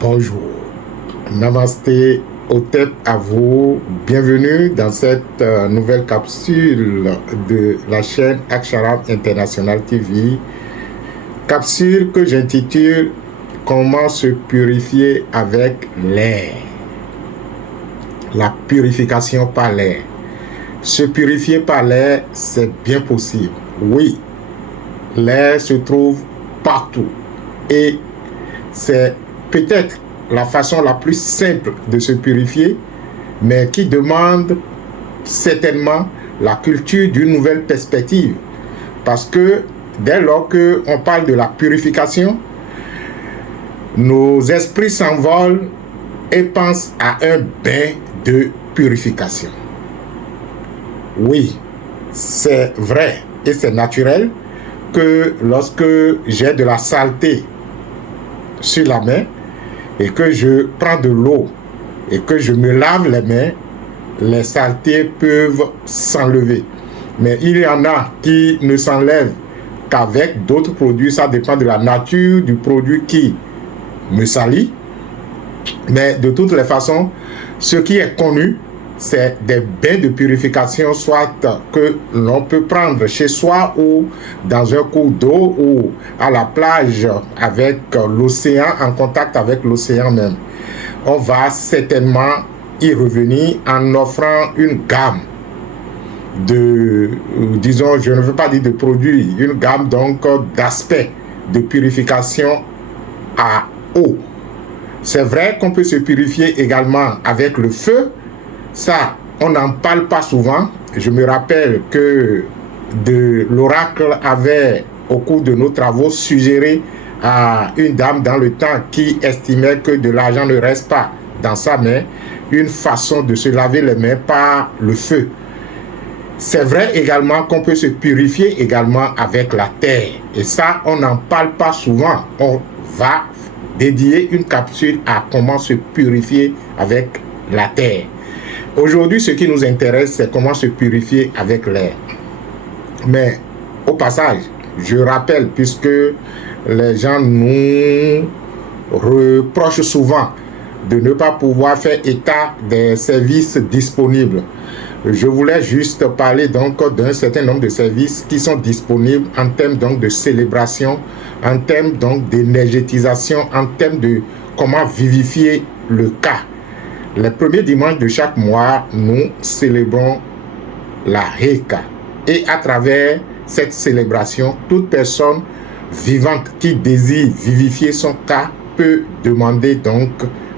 Bonjour, Namasté, Otep à vous, bienvenue dans cette nouvelle capsule de la chaîne Aksharam International TV, capsule que j'intitule Comment se purifier avec l'air. La purification par l'air. Se purifier par l'air, c'est bien possible. Oui, l'air se trouve partout et c'est peut-être la façon la plus simple de se purifier, mais qui demande certainement la culture d'une nouvelle perspective. Parce que dès lors qu'on parle de la purification, nos esprits s'envolent et pensent à un bain de purification. Oui, c'est vrai et c'est naturel que lorsque j'ai de la saleté sur la main et que je prends de l'eau et que je me lave les mains, les saletés peuvent s'enlever. Mais il y en a qui ne s'enlèvent qu'avec d'autres produits. Ça dépend de la nature du produit qui me salit. Mais de toutes les façons, ce qui est connu, c'est des bains de purification, soit que l'on peut prendre chez soi ou dans un cours d'eau ou à la plage avec l'océan, en contact avec l'océan même. On va certainement y revenir en offrant une gamme de, disons, je ne veux pas dire de produits, une gamme donc d'aspects de purification à eau. C'est vrai qu'on peut se purifier également avec le feu. Ça, on n'en parle pas souvent. Je me rappelle que l'oracle avait, au cours de nos travaux, suggéré à une dame dans le temps qui estimait que de l'argent ne reste pas dans sa main, une façon de se laver les mains par le feu. C'est vrai également qu'on peut se purifier également avec la terre. Et ça, on n'en parle pas souvent. On va dédier une capsule à comment se purifier avec la terre. Aujourd'hui, ce qui nous intéresse, c'est comment se purifier avec l'air. Mais au passage, je rappelle, puisque les gens nous reprochent souvent de ne pas pouvoir faire état des services disponibles. Je voulais juste parler donc d'un certain nombre de services qui sont disponibles en termes donc de célébration, en termes donc d'énergétisation, en termes de comment vivifier le cas. Les premiers dimanches de chaque mois, nous célébrons la Reka. Et à travers cette célébration, toute personne vivante qui désire vivifier son cas peut demander donc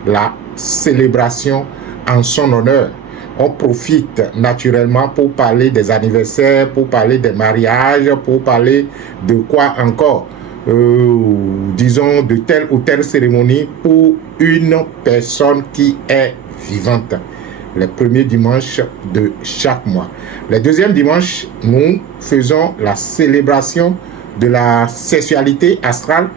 la célébration en son honneur. On profite naturellement pour parler des anniversaires, pour parler des mariages, pour parler de quoi encore, disons de telle ou telle cérémonie pour une personne qui est vivante. Les premiers dimanches de chaque mois. Les deuxièmes dimanches, nous faisons la célébration de la sexualité astrale.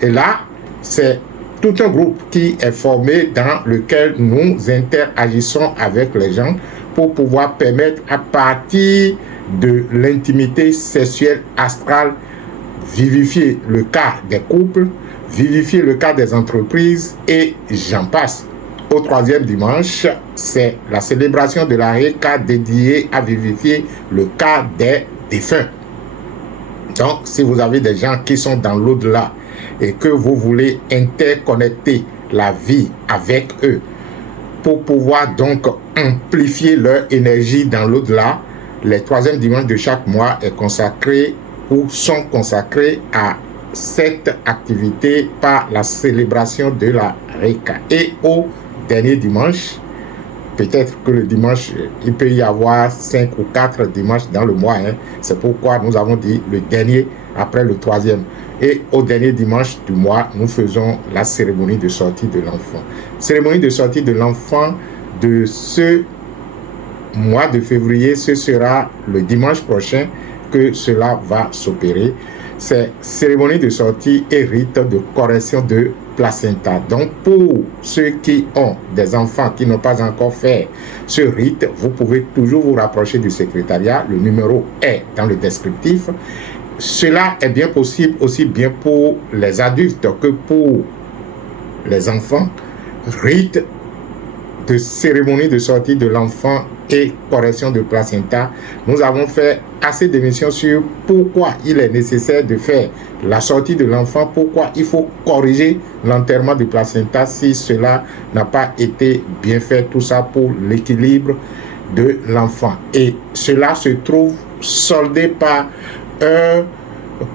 Et là, c'est tout un groupe qui est formé dans lequel nous interagissons avec les gens pour pouvoir permettre à partir de l'intimité sexuelle astrale vivifier le cas des couples, vivifier le cas des entreprises et j'en passe. Au troisième dimanche, c'est la célébration de la Reka dédiée à vivifier le cas des défunts. Donc, si vous avez des gens qui sont dans l'au-delà et que vous voulez interconnecter la vie avec eux pour pouvoir donc amplifier leur énergie dans l'au-delà, les troisièmes dimanches de chaque mois est consacré ou sont consacrés à cette activité par la célébration de la Reka. Et au dernier dimanche, peut-être que le dimanche, il peut y avoir 5 ou 4 dimanches dans le mois. C'est pourquoi nous avons dit le dernier après le troisième. Et au dernier dimanche du mois, nous faisons la cérémonie de sortie de l'enfant. Cérémonie de sortie de l'enfant de ce mois de février, ce sera le dimanche prochain que cela va s'opérer. C'est cérémonie de sortie et rite de correction de placenta. Donc pour ceux qui ont des enfants qui n'ont pas encore fait ce rite, vous pouvez toujours vous rapprocher du secrétariat. Le numéro est dans le descriptif. Cela est bien possible aussi bien pour les adultes que pour les enfants, rite de cérémonie de sortie de l'enfant et correction de placenta. Nous avons fait assez d'émissions sur pourquoi il est nécessaire de faire la sortie de l'enfant, pourquoi il faut corriger l'enterrement du placenta si cela n'a pas été bien fait, tout ça pour l'équilibre de l'enfant. Et cela se trouve soldé par un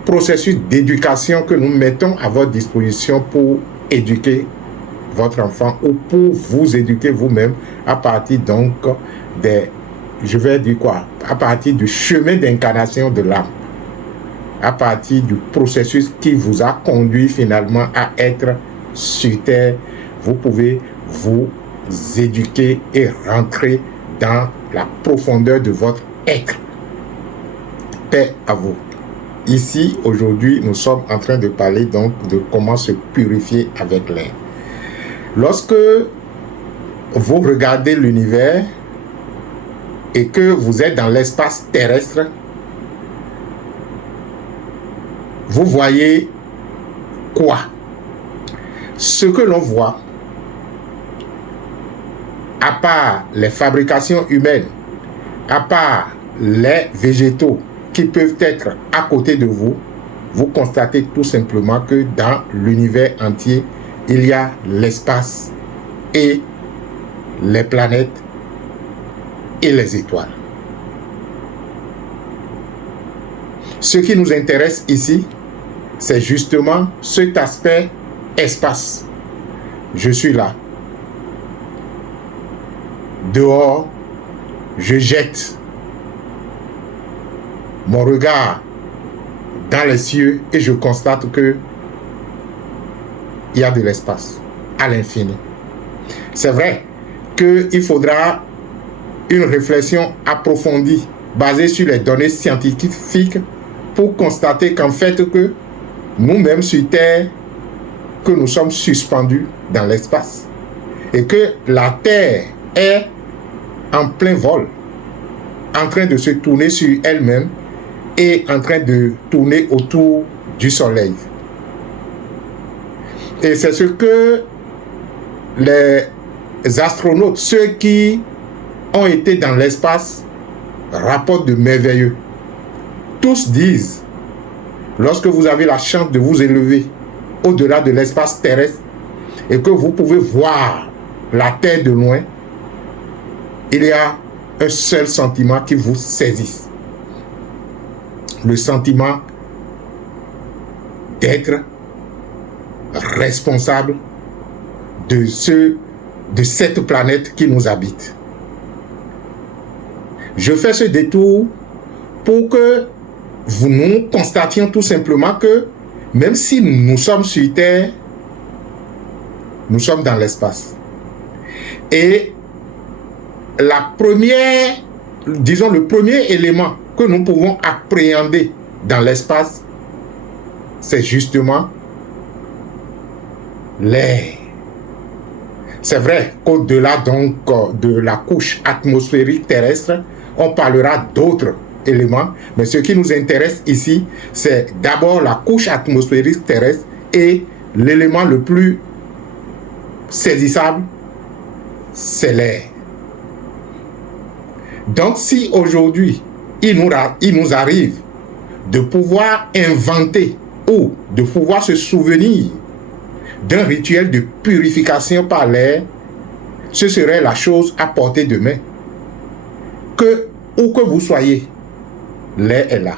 processus d'éducation que nous mettons à votre disposition pour éduquer votre enfant ou pour vous éduquer vous-même à partir donc des, je vais dire quoi, à partir du chemin d'incarnation de l'âme, à partir du processus qui vous a conduit finalement à être sur terre. Vous pouvez vous éduquer et rentrer dans la profondeur de votre être. Paix à vous. Ici, aujourd'hui, nous sommes en train de parler donc de comment se purifier avec l'air. Lorsque vous regardez l'univers et que vous êtes dans l'espace terrestre, vous voyez quoi? Ce que l'on voit, à part les fabrications humaines, à part les végétaux qui peuvent être à côté de vous, vous constatez tout simplement que dans l'univers entier, il y a l'espace et les planètes et les étoiles. Ce qui nous intéresse ici, c'est justement cet aspect espace. Je suis là. Dehors, je jette mon regard dans les cieux et je constate que il y a de l'espace à l'infini. C'est vrai qu'il faudra une réflexion approfondie basée sur les données scientifiques pour constater qu'en fait que nous-mêmes sur Terre, que nous sommes suspendus dans l'espace et que la Terre est en plein vol, en train de se tourner sur elle-même et en train de tourner autour du Soleil. Et c'est ce que les astronautes, ceux qui ont été dans l'espace, rapportent de merveilleux. Tous disent, lorsque vous avez la chance de vous élever au-delà de l'espace terrestre et que vous pouvez voir la Terre de loin, il y a un seul sentiment qui vous saisisse. Le sentiment d'être responsable de cette planète qui nous habite. Je fais ce détour pour que nous constations tout simplement que même si nous sommes sur Terre, nous sommes dans l'espace. Et la première, disons le premier élément que nous pouvons appréhender dans l'espace, c'est justement l'air. C'est vrai qu'au-delà donc de la couche atmosphérique terrestre, on parlera d'autres éléments, mais ce qui nous intéresse ici, c'est d'abord la couche atmosphérique terrestre et l'élément le plus saisissable, c'est l'air. Donc si aujourd'hui, il nous arrive de pouvoir inventer ou de pouvoir se souvenir d'un rituel de purification par l'air, ce serait la chose à portée de main. Que, où que vous soyez, l'air est là.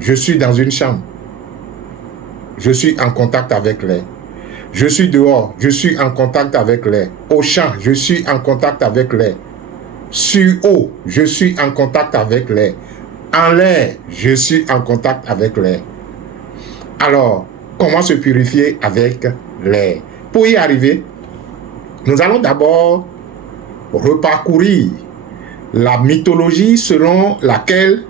Je suis dans une chambre. Je suis en contact avec l'air. Je suis dehors. Je suis en contact avec l'air. Au champ, je suis en contact avec l'air. Sur eau, je suis en contact avec l'air. En l'air, je suis en contact avec l'air. Alors, comment se purifier avec l'air? Pour y arriver, nous allons d'abord reparcourir la mythologie selon laquelle,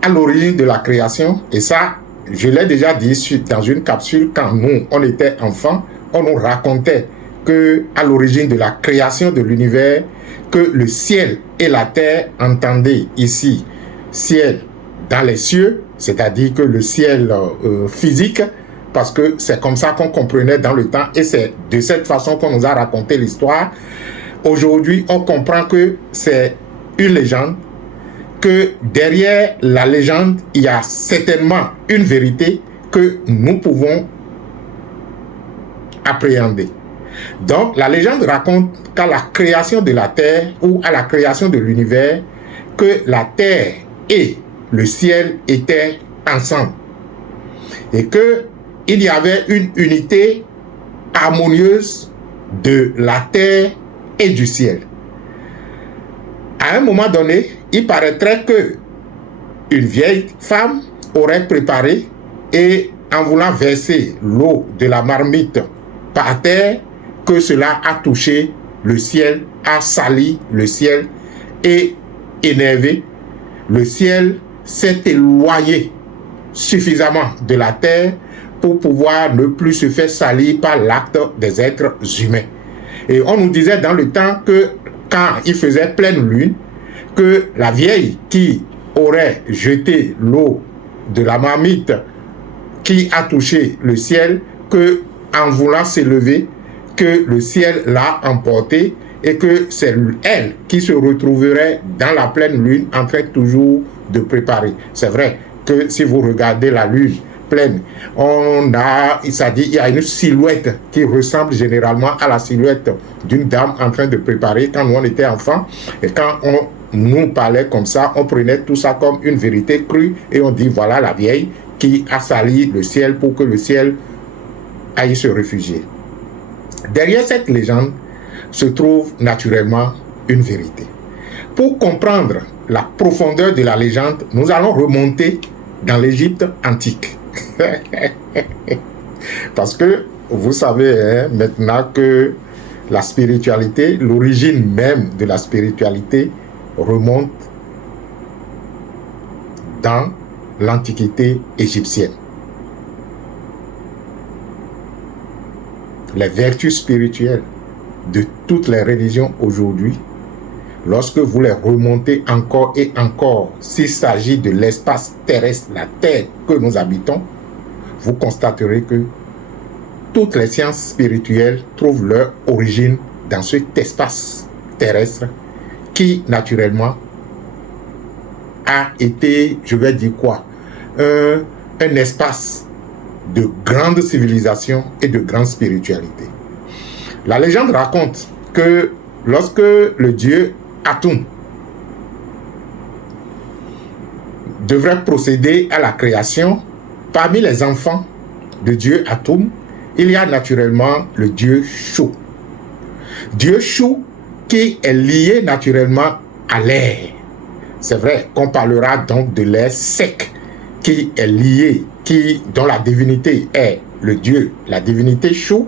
à l'origine de la création, et ça, je l'ai déjà dit dans une capsule, quand nous, on était enfants, on nous racontait que à l'origine de la création de l'univers, que le ciel et la terre, entendez ici, ciel dans les cieux, c'est-à-dire que le ciel physique, parce que c'est comme ça qu'on comprenait dans le temps et c'est de cette façon qu'on nous a raconté l'histoire. Aujourd'hui, on comprend que c'est une légende, que derrière la légende, il y a certainement une vérité que nous pouvons appréhender. Donc, la légende raconte qu'à la création de la terre ou à la création de l'univers, que la terre et le ciel étaient ensemble et que il y avait une unité harmonieuse de la terre et du ciel. À un moment donné, il paraîtrait que une vieille femme aurait préparé et en voulant verser l'eau de la marmite par terre, que cela a touché le ciel, a sali le ciel et énervé. Le ciel s'est éloigné suffisamment de la terre pour pouvoir ne plus se faire salir par l'acte des êtres humains. Et on nous disait dans le temps que quand il faisait pleine lune, que la vieille qui aurait jeté l'eau de la marmite qui a touché le ciel, que en voulant s'élever, que le ciel l'a emporté et que c'est elle qui se retrouverait dans la pleine lune en train toujours de préparer. C'est vrai que si vous regardez la lune pleine, il y a une silhouette qui ressemble généralement à la silhouette d'une dame en train de préparer quand nous on était enfants. Et quand on nous parlait comme ça, on prenait tout ça comme une vérité crue et on dit voilà la vieille qui a sali le ciel pour que le ciel aille se réfugier. Derrière cette légende se trouve naturellement une vérité. Pour comprendre la profondeur de la légende, nous allons remonter dans l'Égypte antique. Parce que vous savez maintenant que la spiritualité, l'origine même de la spiritualité remonte dans l'Antiquité égyptienne. Les vertus spirituelles de toutes les religions aujourd'hui, lorsque vous les remontez encore et encore, s'il s'agit de l'espace terrestre, la terre que nous habitons, vous constaterez que toutes les sciences spirituelles trouvent leur origine dans cet espace terrestre qui, naturellement, a été, je vais dire quoi, un espace de grande civilisation et de grande spiritualité. La légende raconte que lorsque le dieu Atum devrait procéder à la création, parmi les enfants de dieu Atum, il y a naturellement le dieu Chou. Dieu Chou qui est lié naturellement à l'air. C'est vrai qu'on parlera donc de l'air sec qui est lié, dont la divinité est le dieu, la divinité Chou,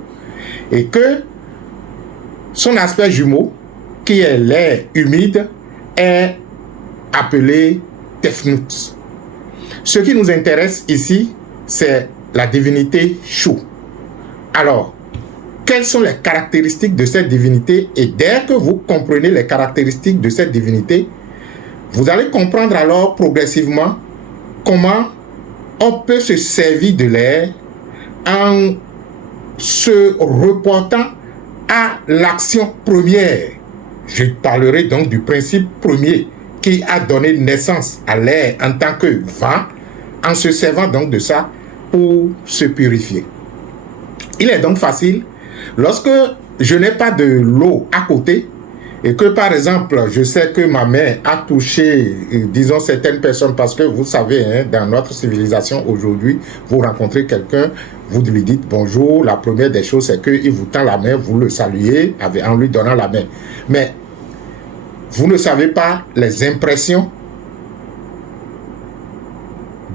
et que son aspect jumeau, qui est l'air humide, est appelé Tefnut. Ce qui nous intéresse ici, c'est la divinité Chou. Alors, quelles sont les caractéristiques de cette divinité? Et dès que vous comprenez les caractéristiques de cette divinité, vous allez comprendre alors progressivement comment on peut se servir de l'air en se reportant à l'action première. Je parlerai donc du principe premier qui a donné naissance à l'air en tant que vent, en se servant donc de ça pour se purifier. Il est donc facile, lorsque je n'ai pas de l'eau à côté, et que par exemple, je sais que ma main a touché, disons, certaines personnes, parce que vous savez, dans notre civilisation aujourd'hui, vous rencontrez quelqu'un, vous lui dites bonjour, la première des choses, c'est qu'il vous tend la main, vous le saluez en lui donnant la main. Mais vous ne savez pas les impressions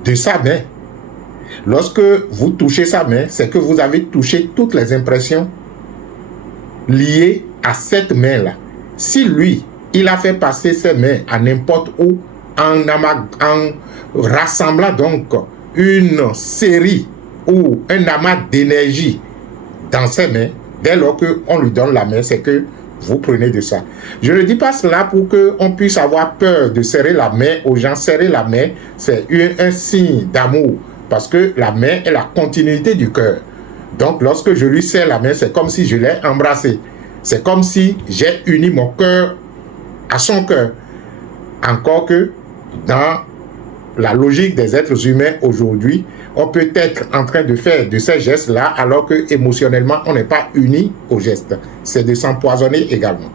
de sa main. Lorsque vous touchez sa main, c'est que vous avez touché toutes les impressions liées à cette main-là. Si lui, il a fait passer ses mains à n'importe où, en rassemblant donc une série ou un amas d'énergie dans ses mains, dès lors qu'on lui donne la main, c'est que vous prenez de ça. Je ne dis pas cela pour qu'on puisse avoir peur de serrer la main aux gens. Serrer la main, c'est un signe d'amour parce que la main est la continuité du cœur. Donc, lorsque je lui serre la main, c'est comme si je l'ai embrassé. C'est comme si j'ai uni mon cœur à son cœur. Encore que dans la logique des êtres humains aujourd'hui, on peut être en train de faire de ces gestes-là alors que émotionnellement, on n'est pas uni au geste. C'est de s'empoisonner également.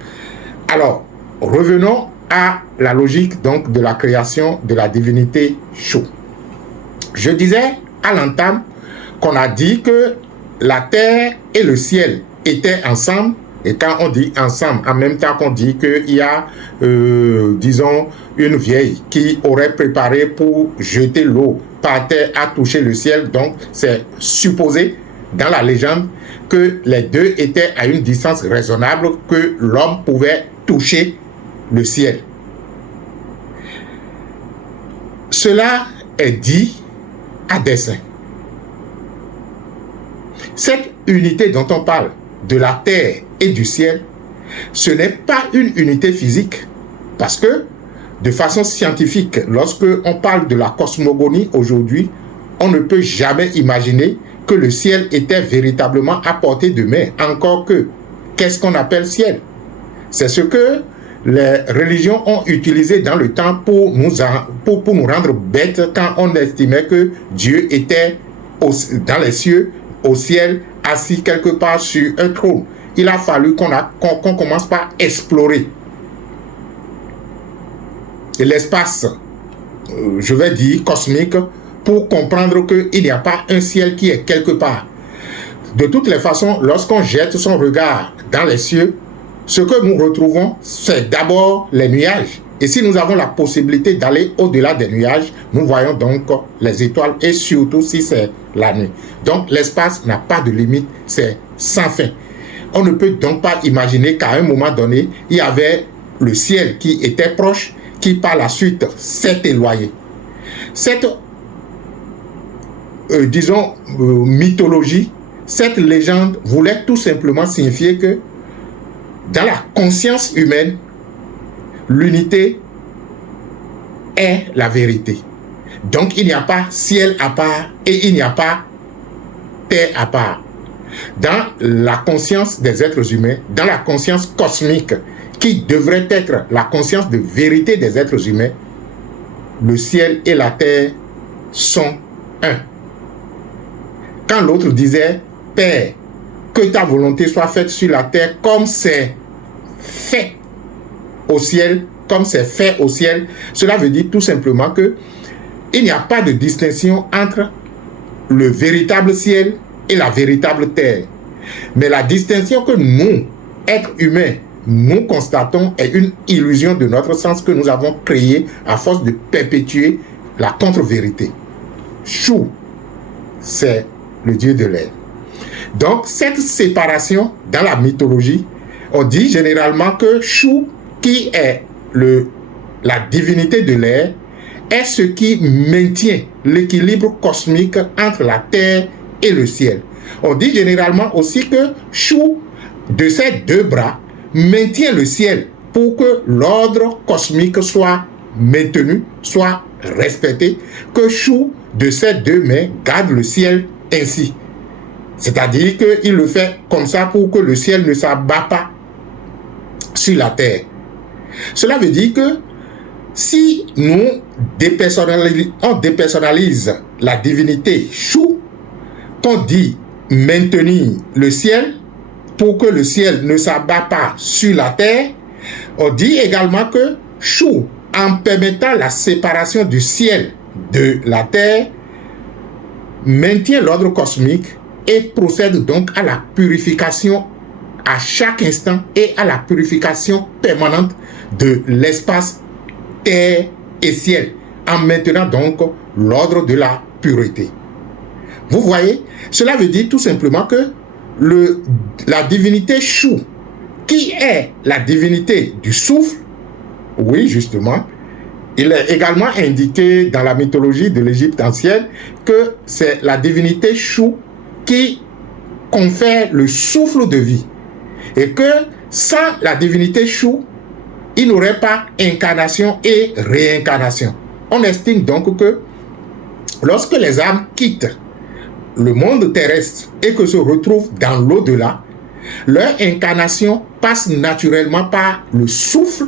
Alors, revenons à la logique donc de la création de la divinité Shu. Je disais à l'entame qu'on a dit que la terre et le ciel étaient ensemble. Et quand on dit ensemble, en même temps qu'on dit qu'il y a, disons, une vieille qui aurait préparé pour jeter l'eau par terre à toucher le ciel, donc c'est supposé dans la légende que les deux étaient à une distance raisonnable, que l'homme pouvait toucher le ciel. Cela est dit à dessein. Cette unité dont on parle, de la terre et du ciel, ce n'est pas une unité physique, parce que de façon scientifique, lorsque on parle de la cosmogonie aujourd'hui, on ne peut jamais imaginer que le ciel était véritablement à portée de main. Encore que, qu'est-ce qu'on appelle ciel? C'est ce que les religions ont utilisé dans le temps pour nous rendre bêtes quand on estimait que Dieu était dans les cieux, au ciel, assis quelque part sur un trône. Il a fallu qu'on commence par explorer l'espace, je vais dire cosmique, pour comprendre qu'il n'y a pas un ciel qui est quelque part. De toutes les façons, lorsqu'on jette son regard dans les cieux, ce que nous retrouvons, c'est d'abord les nuages. Et si nous avons la possibilité d'aller au-delà des nuages, nous voyons donc les étoiles, et surtout si c'est la nuit. Donc l'espace n'a pas de limite, c'est sans fin. On ne peut donc pas imaginer qu'à un moment donné, il y avait le ciel qui était proche, qui par la suite s'est éloigné. Cette, mythologie, cette légende voulait tout simplement signifier que dans la conscience humaine, l'unité est la vérité. Donc il n'y a pas ciel à part et il n'y a pas terre à part. Dans la conscience des êtres humains, dans la conscience cosmique, qui devrait être la conscience de vérité des êtres humains, le ciel et la terre sont un. Quand l'autre disait « Père, que ta volonté soit faite sur la terre comme c'est fait au ciel, comme c'est fait au ciel », cela veut dire tout simplement que il n'y a pas de distinction entre le véritable ciel et la véritable terre. Mais la distinction que nous, êtres humains, nous constatons est une illusion de notre sens que nous avons créée à force de perpétuer la contre-vérité. Shu, c'est le dieu de l'air. Donc, cette séparation dans la mythologie, on dit généralement que Shu, qui est la divinité de l'air, est ce qui maintient l'équilibre cosmique entre la terre et le ciel. On dit généralement aussi que Shu, de ses deux bras, maintient le ciel pour que l'ordre cosmique soit maintenu, soit respecté, que Shu, de ses deux mains, garde le ciel ainsi. C'est-à-dire qu'il le fait comme ça pour que le ciel ne s'abat pas sur la terre. Cela veut dire que si nous dépersonnalise la divinité Shu, qu'on dit maintenir le ciel pour que le ciel ne s'abat pas sur la terre, on dit également que Shu, en permettant la séparation du ciel de la terre, maintient l'ordre cosmique et procède donc à la purification à chaque instant et à la purification permanente de l'espace terre et ciel, en maintenant donc l'ordre de la pureté. Vous voyez, cela veut dire tout simplement que la divinité Shu, qui est la divinité du souffle, oui justement, il est également indiqué dans la mythologie de l'Égypte ancienne que c'est la divinité Shu qui confère le souffle de vie. Et que sans la divinité Shu, il n'y aurait pas incarnation et réincarnation. On estime donc que lorsque les âmes quittent le monde terrestre et que se retrouvent dans l'au-delà, leur incarnation passe naturellement par le souffle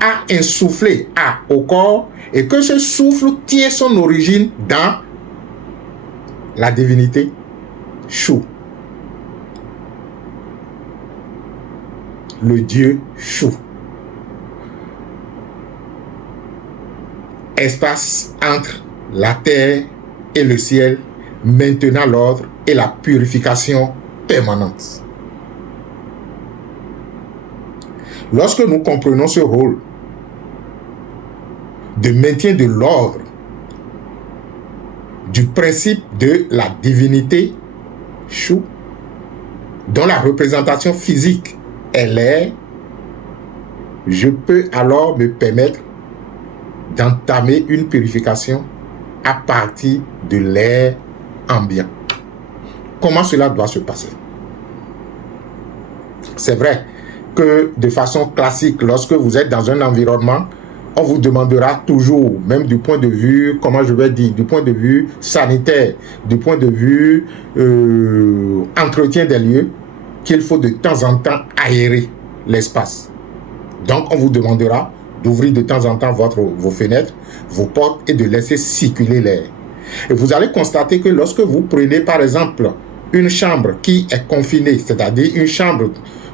à insuffler au corps et que ce souffle tient son origine dans la divinité Shu, le dieu Shu. Espace entre la terre et le ciel, maintenant l'ordre et la purification permanente. Lorsque nous comprenons ce rôle de maintien de l'ordre du principe de la divinité Shu, dont la représentation physique est l'air, je peux alors me permettre d'entamer une purification à partir de l'air ambiant. Comment cela doit se passer? C'est vrai que de façon classique, lorsque vous êtes dans un environnement, on vous demandera toujours, même du point de vue, comment je vais dire, du point de vue sanitaire, du point de vue entretien des lieux, qu'il faut de temps en temps aérer l'espace. Donc, on vous demandera d'ouvrir de temps en temps vos fenêtres, vos portes et de laisser circuler l'air. Et vous allez constater que lorsque vous prenez, par exemple, une chambre qui est confinée, c'est-à-dire une chambre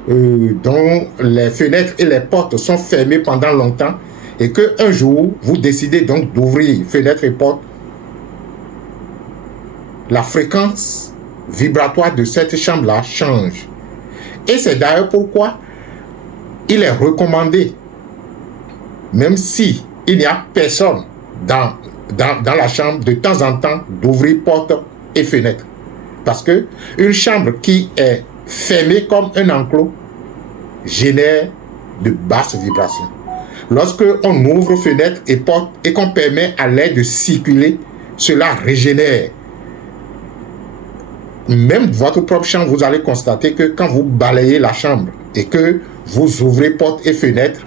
dont les fenêtres et les portes sont fermées pendant longtemps, et qu'un jour, vous décidez donc d'ouvrir fenêtres et portes, la fréquence vibratoire de cette chambre-là change. Et c'est d'ailleurs pourquoi il est recommandé, même si il n'y a personne dans la chambre, de temps en temps, d'ouvrir portes et fenêtres. Parce que une chambre qui est fermée comme un enclos génère de basses vibrations. Lorsque on ouvre fenêtres et portes et qu'on permet à l'air de circuler, cela régénère. Même votre propre chambre, vous allez constater que quand vous balayez la chambre et que vous ouvrez portes et fenêtres,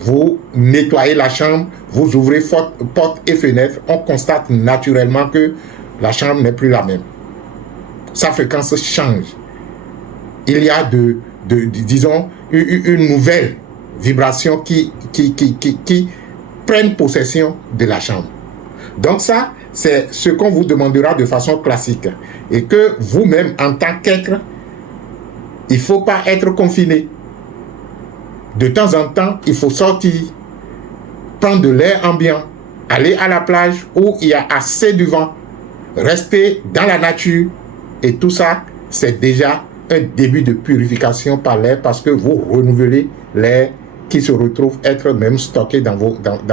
vous nettoyez la chambre, vous ouvrez portes et fenêtres, on constate naturellement que la chambre n'est plus la même. Sa fréquence change. Il y a disons, une nouvelle vibration qui prennent possession de la chambre. Donc ça, c'est ce qu'on vous demandera de façon classique. Et que vous-même, en tant qu'être, il ne faut pas être confiné. De temps en temps, il faut sortir, prendre de l'air ambiant, aller à la plage où il y a assez de vent, rester dans la nature. Et tout ça, c'est déjà un début de purification par l'air parce que vous renouvelez l'air qui se retrouve être même stocké dans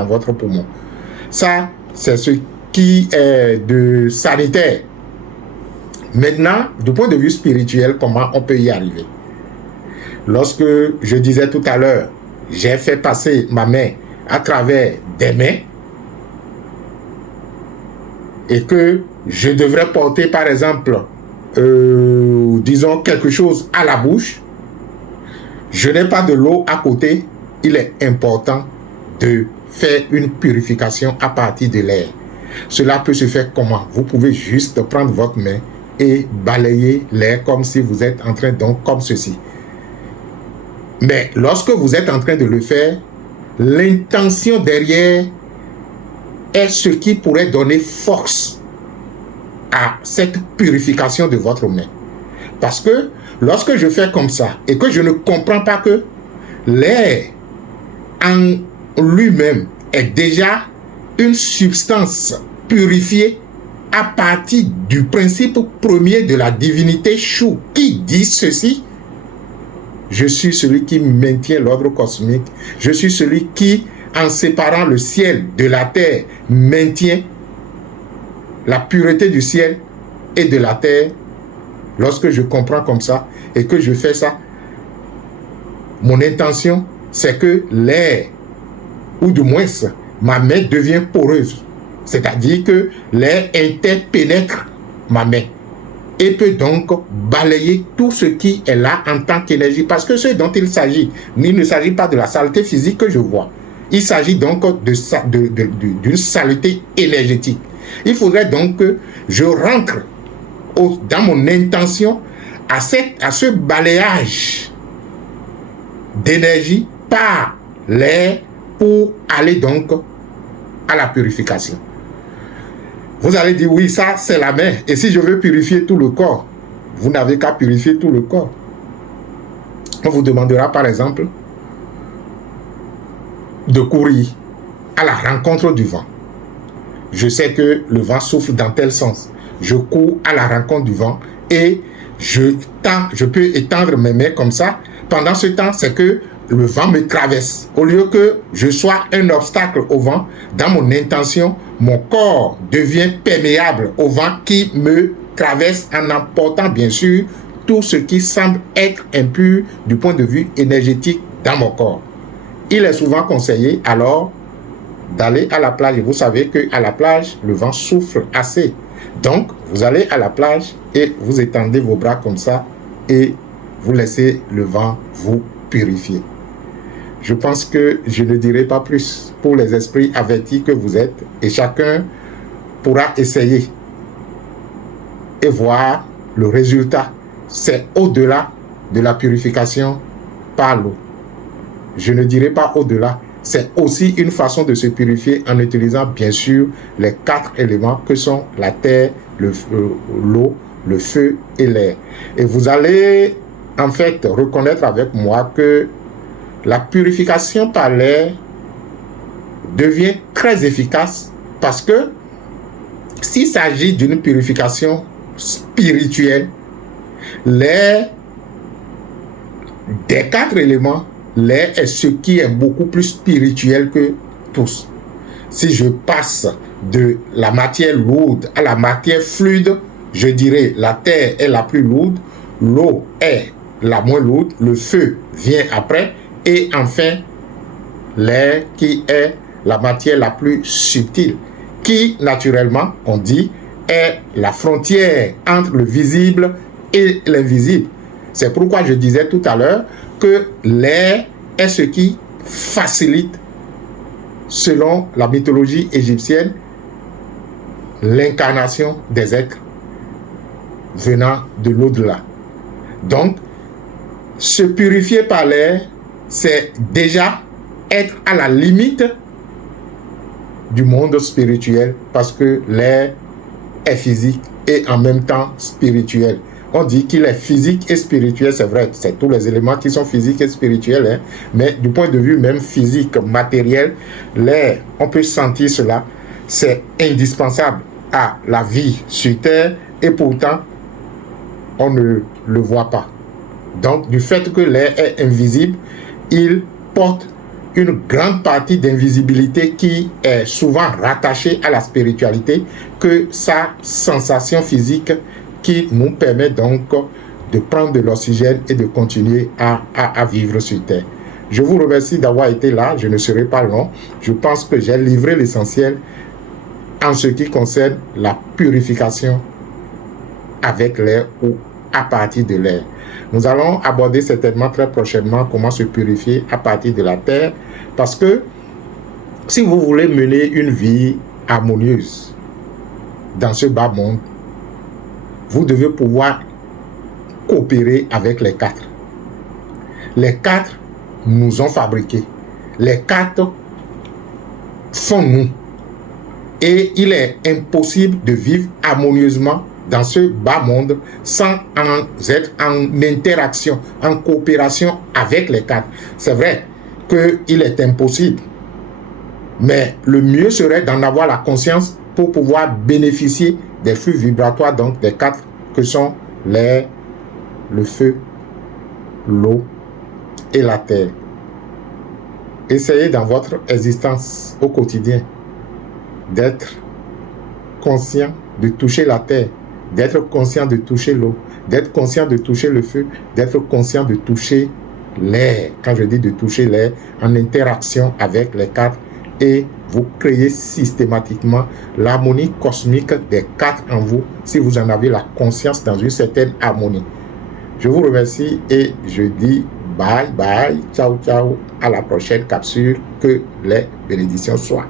votre poumon. Ça, c'est ce qui est de sanitaire. Maintenant, du point de vue spirituel, comment on peut y arriver? Lorsque je disais tout à l'heure, j'ai fait passer ma main à travers des mains et que je devrais porter, par exemple, disons quelque chose à la bouche, je n'ai pas de l'eau à côté, il est important de faire une purification à partir de l'air. Cela peut se faire comment? Vous pouvez juste prendre votre main et balayer l'air comme si vous êtes en train, donc comme ceci. Mais lorsque vous êtes en train de le faire, l'intention derrière est ce qui pourrait donner force à cette purification de votre main. Parce que lorsque je fais comme ça et que je ne comprends pas que l'air en lui-même est déjà une substance purifiée à partir du principe premier de la divinité Shu qui dit ceci: je suis celui qui maintient l'ordre cosmique, je suis celui qui, en séparant le ciel de la terre, maintient la pureté du ciel et de la terre. Lorsque je comprends comme ça et que je fais ça, mon intention, c'est que l'air, ou du moins ma main devient poreuse. C'est-à-dire que l'air interpénètre ma main et peut donc balayer tout ce qui est là en tant qu'énergie. Parce que ce dont il ne s'agit pas de la saleté physique que je vois. Il s'agit donc d'une saleté énergétique. Il faudrait donc que je rentre dans mon intention à ce balayage d'énergie par l'air pour aller donc à la purification. Vous allez dire, oui, ça c'est la main. Et si je veux purifier tout le corps, vous n'avez qu'à purifier tout le corps. On vous demandera par exemple de courir à la rencontre du vent. Je sais que le vent souffle dans tel sens. Je cours à la rencontre du vent et je peux étendre mes mains comme ça. Pendant ce temps, c'est que le vent me traverse. Au lieu que je sois un obstacle au vent, dans mon intention, mon corps devient perméable au vent qui me traverse en emportant bien sûr tout ce qui semble être impur du point de vue énergétique dans mon corps. Il est souvent conseillé alors d'aller à la plage. Et vous savez qu'à la plage, le vent souffle assez. Donc, vous allez à la plage et vous étendez vos bras comme ça et vous laissez le vent vous purifier. Je pense que je ne dirai pas plus pour les esprits avertis que vous êtes et chacun pourra essayer et voir le résultat. C'est au-delà de la purification par l'eau. Je ne dirai pas au-delà. C'est aussi une façon de se purifier en utilisant bien sûr les 4 éléments que sont la terre, l'eau, le feu et l'air. Et vous allez en fait reconnaître avec moi que la purification par l'air devient très efficace parce que s'il s'agit d'une purification spirituelle, l'air, des 4 éléments, l'air est ce qui est beaucoup plus spirituel que tous. Si je passe de la matière lourde à la matière fluide, je dirais la terre est la plus lourde, l'eau est la moins lourde, le feu vient après, et enfin l'air qui est la matière la plus subtile, qui naturellement, on dit, est la frontière entre le visible et l'invisible. C'est pourquoi je disais tout à l'heure que l'air est ce qui facilite, selon la mythologie égyptienne, l'incarnation des êtres venant de l'au-delà. Donc, se purifier par l'air, c'est déjà être à la limite du monde spirituel parce que l'air est physique et en même temps spirituel. On dit qu'il est physique et spirituel, c'est vrai, c'est tous les éléments qui sont physiques et spirituels, hein, mais du point de vue même physique, matériel, l'air, on peut sentir cela, c'est indispensable à la vie sur Terre et pourtant, on ne le voit pas. Donc, du fait que l'air est invisible, il porte une grande partie d'invisibilité qui est souvent rattachée à la spiritualité que sa sensation physique qui nous permet donc de prendre de l'oxygène et de continuer à vivre sur Terre. Je vous remercie d'avoir été là, je ne serai pas long. Je pense que j'ai livré l'essentiel en ce qui concerne la purification avec l'air ou à partir de l'air. Nous allons aborder certainement très prochainement comment se purifier à partir de la terre, parce que si vous voulez mener une vie harmonieuse dans ce bas monde, vous devez pouvoir coopérer avec les 4. Les 4 nous ont fabriqués. Les 4 sont nous. Et il est impossible de vivre harmonieusement dans ce bas monde sans être en interaction, en coopération avec les 4. C'est vrai qu'il est impossible, mais le mieux serait d'en avoir la conscience pour pouvoir bénéficier des flux vibratoires, donc des 4 que sont l'air, le feu, l'eau et la terre. Essayez dans votre existence au quotidien d'être conscient de toucher la terre, d'être conscient de toucher l'eau, d'être conscient de toucher le feu, d'être conscient de toucher l'air. Quand je dis de toucher l'air, en interaction avec les 4, et vous créez systématiquement l'harmonie cosmique des 4 en vous, si vous en avez la conscience dans une certaine harmonie. Je vous remercie et je dis bye bye, ciao ciao, à la prochaine capsule, que les bénédictions soient.